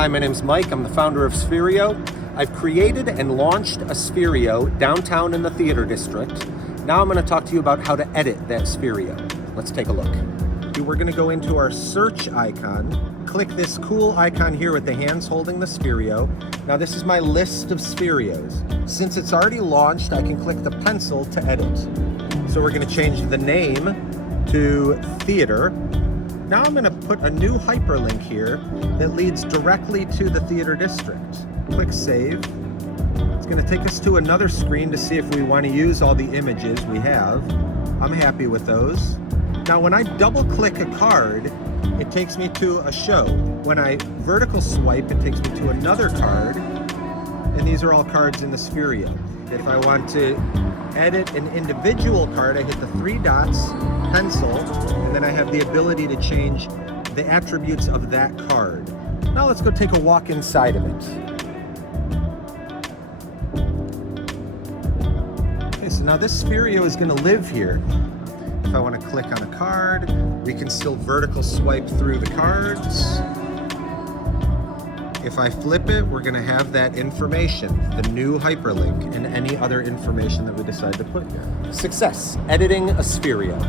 Hi, my name's Mike. I'm the founder of Spherio. I've created and launched a Spherio downtown in the theater district. Now I'm going to talk to you about how to edit that Spherio. Let's take a look. We're going to go into our search icon, click this cool icon here with the hands holding the Spherio. Now this is my list of Spherios. Since it's already launched, I can click the pencil to edit. So we're going to change the name to theater. Now I'm going to put a new hyperlink here that leads directly to the theater district. Click save. It's going to take us to another screen to see if we want to use all the images we have. I'm happy with those. Now when I double click a card, it takes me to a show. When I vertical swipe, it takes me to another card. And these are all cards in the Spherio. If I want to edit an individual card, I hit the three dots, pencil, and then I have the ability to change the attributes of that card. Now let's go take a walk inside of it. Okay, so now this Spherio is going to live here. If I want to click on a card, we can still vertical swipe through the cards. If I flip it, we're going to have that information, the new hyperlink, and any other information that we decide to put here. Success! Editing a Spherio.